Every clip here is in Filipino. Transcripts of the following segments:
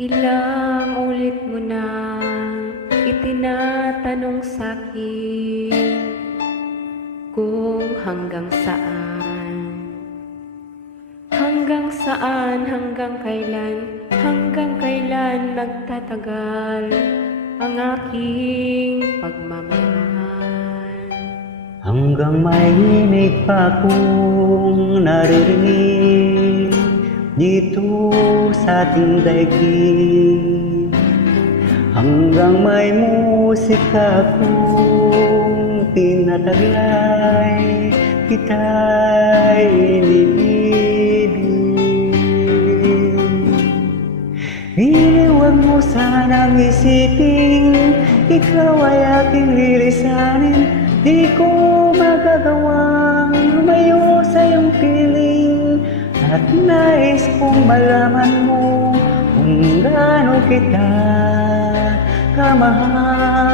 Ilang ulit mo na itinatanong sa'kin kung hanggang saan, hanggang kailan nagtatagal ang aking pagmamahal. Hanggang mahimik pa akong naririnig dito sa ating daigdig, hanggang may musika akong tinataglay, kita'y inibig. Iniwag mo sanang isipin, ikaw ay aking lilisanin. Di ko magagawang lumayo sa iyong piling, at nais kong malaman mo kung gaano kita kamahal.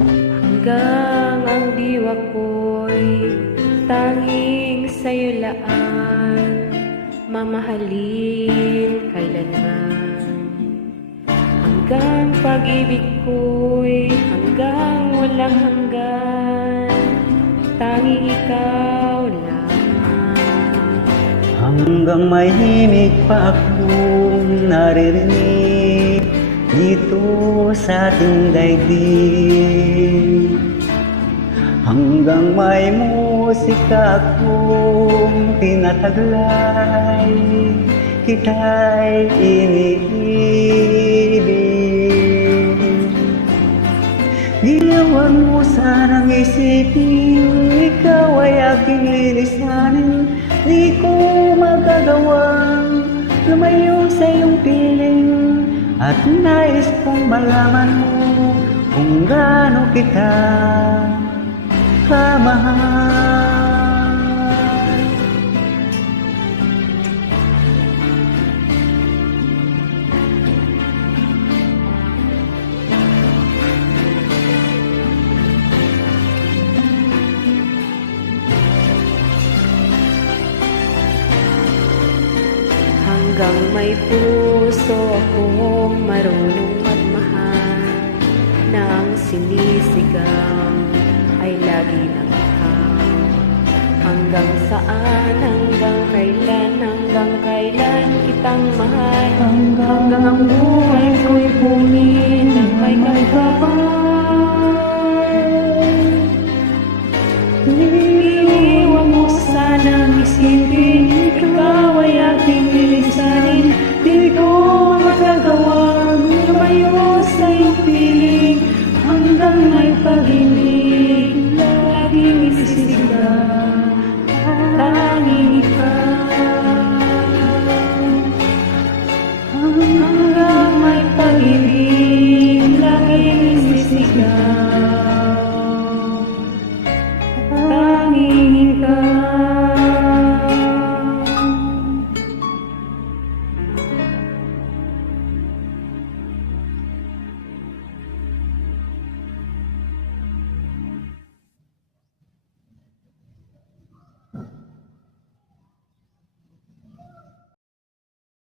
Hanggang ang diwa ko'y tanging sa'yo laan, mamahalin kailanman. Hanggang pag-ibig ko'y hanggang walang hanggan, tanging ikaw lamang. Hanggang mahimik pa akong naririnig dito sa ating daigdig, hanggang may musika akong tinataglay, kita'y iniibig. Ginawan mo sanang isipin, ikaw ay aking lilisanin. Di ko magagawang lumayo sa iyong piling, at nais kong malaman mo kung gaano kita kamahal. Hanggang may puso akong marunong magmahal, na ang sinisigaw ay lagi ng ikaw. Hanggang saan, hanggang kailan kitang mahal, hanggang ang buhay